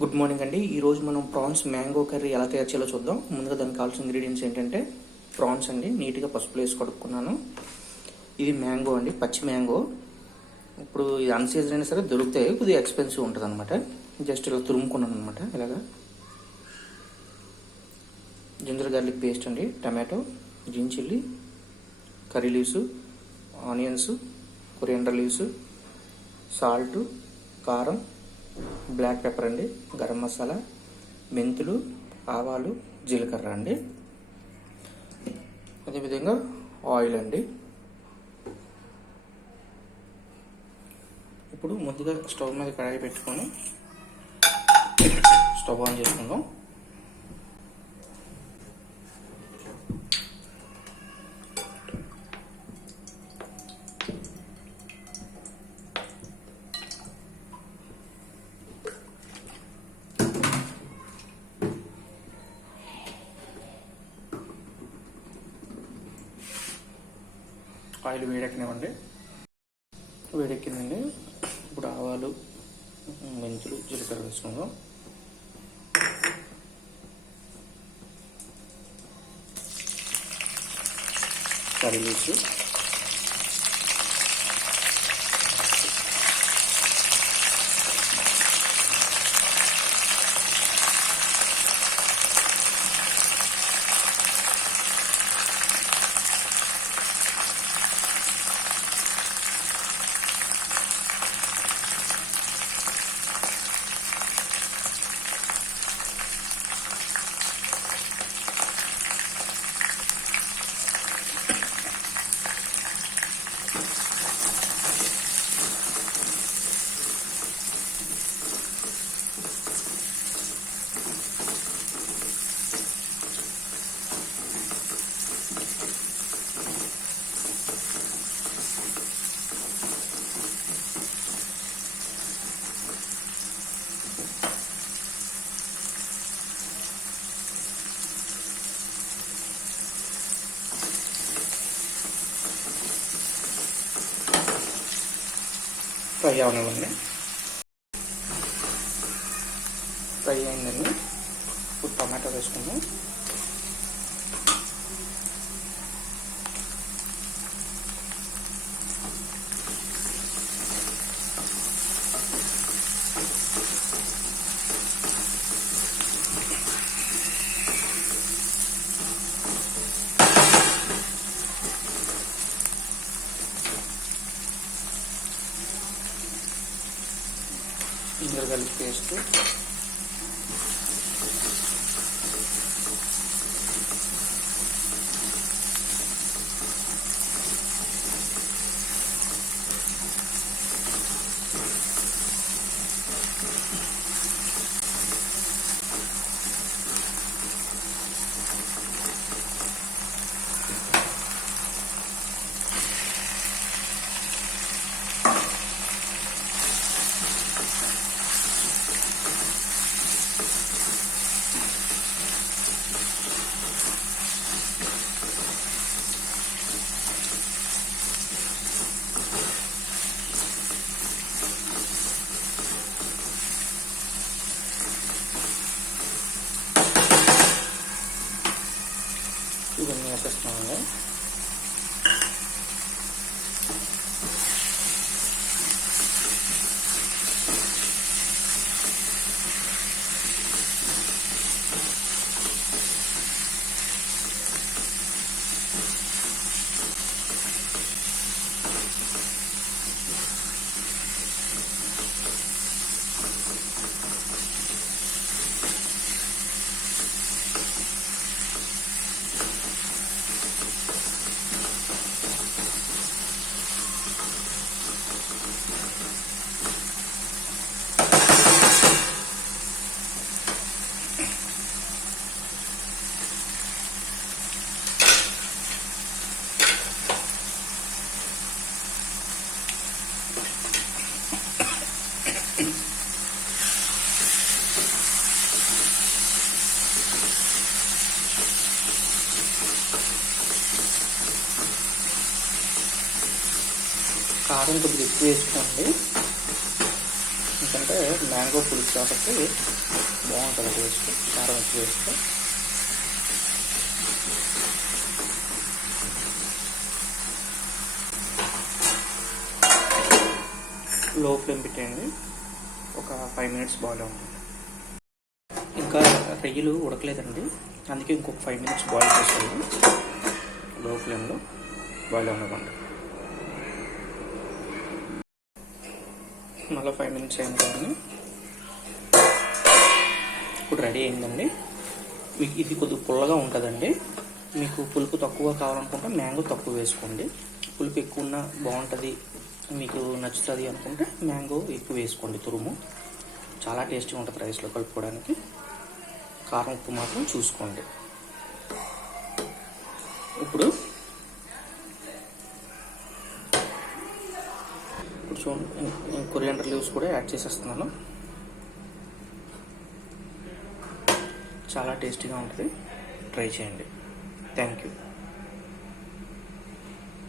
Good morning అండి. ఈరోజు మనం ప్రాన్స్ మ్యాంగో కర్రీ ఎలా తయారు చేయాలో చూద్దాం. ముందుగా దానికి కావాల్సిన ఇంగ్రీడియంట్స్ ఏంటంటే ప్రాన్స్ అండి, నీట్గా పసుపులో వేసి కడుక్కున్నాను. ఇది మ్యాంగో అండి, పచ్చి మ్యాంగో. ఇప్పుడు ఇది అన్ సీజన్ అయినా సరే దొరుకుతాయి, కొద్దిగా ఎక్స్పెన్సివ్ ఉంటుంది అనమాట. జస్ట్ ఇలా తురుముకున్నాను అనమాట. ఇలాగా జింజర్ గార్లిక్ పేస్ట్ అండి, టమాటో, జిన్ chilli, curry leaves, onions, coriander leaves, salt, కారం, బ్లాక్ పెప్పర్ అండి, గరం మసాలా, మెంతులు, ఆవాలు, జీలకర్ర అండి, అదేవిధంగా ఆయిల్ అండి. ఇప్పుడు ముందుగా స్టవ్ మీద కడాయి పెట్టుకొని స్టవ్ ఆన్ చేసుకుందాం. ఆయిల్ వేడెక్కనివ్వండి. వేడెక్కిందండి. ఇప్పుడు ఆవాలు, మెంతులు, జీలకర్ర వేసుకుందాం. కర్రీ లీవ్స్, ఫ్రై అవనివ్వండి. ఫ్రై అయిందండి. ఇప్పుడు టమాటో వేసుకుందాం. జింజర్ గార్లిక్ పేస్ట్, ఇవన్నీ వేసేస్తున్నామండి. కారం కొద్దిగా ఎక్కువ వేసుకోండి. ఇంకా ఎందుకంటే మ్యాంగో పులుసు కాబట్టి బాగుంటుంది టేస్ట్, కారం ఎక్కువ వేస్తే. లో ఫ్లేమ్ పెట్టేయండి, ఒక 5 minutes బాయిల్ ఉంటుంది. ఇంకా రొయ్యలు ఉడకలేదండి, అందుకే ఇంకొక 5 minutes బాయిల్ చేసుకోండి. లో ఫ్లేమ్లో బాయిల్ అవ్వకండి. మళ్ళీ 5 minutes అయింది కదండి, ఇప్పుడు రెడీ అయిందండి. మీకు ఇది కొద్దిగా పుల్లగా ఉంటుందండి. మీకు పులుపు తక్కువ కావాలనుకుంటే మ్యాంగో తక్కువ వేసుకోండి. పులుపు ఎక్కువ ఉన్నా బాగుంటుంది, మీకు నచ్చుతుంది అనుకుంటే మ్యాంగో ఎక్కువ వేసుకోండి. తురుము చాలా టేస్టీగా ఉంటుంది రైస్లో కలుపుకోవడానికి. కారం ఉప్పు మాత్రం చూసుకోండి. ఇప్పుడు చూడండి, కొరియాండర్ లీవ్స్ కూడా యాడ్ చేసేస్తున్నాను. చాలా టేస్టీగా ఉంటుంది, ట్రై చేయండి. Thank you.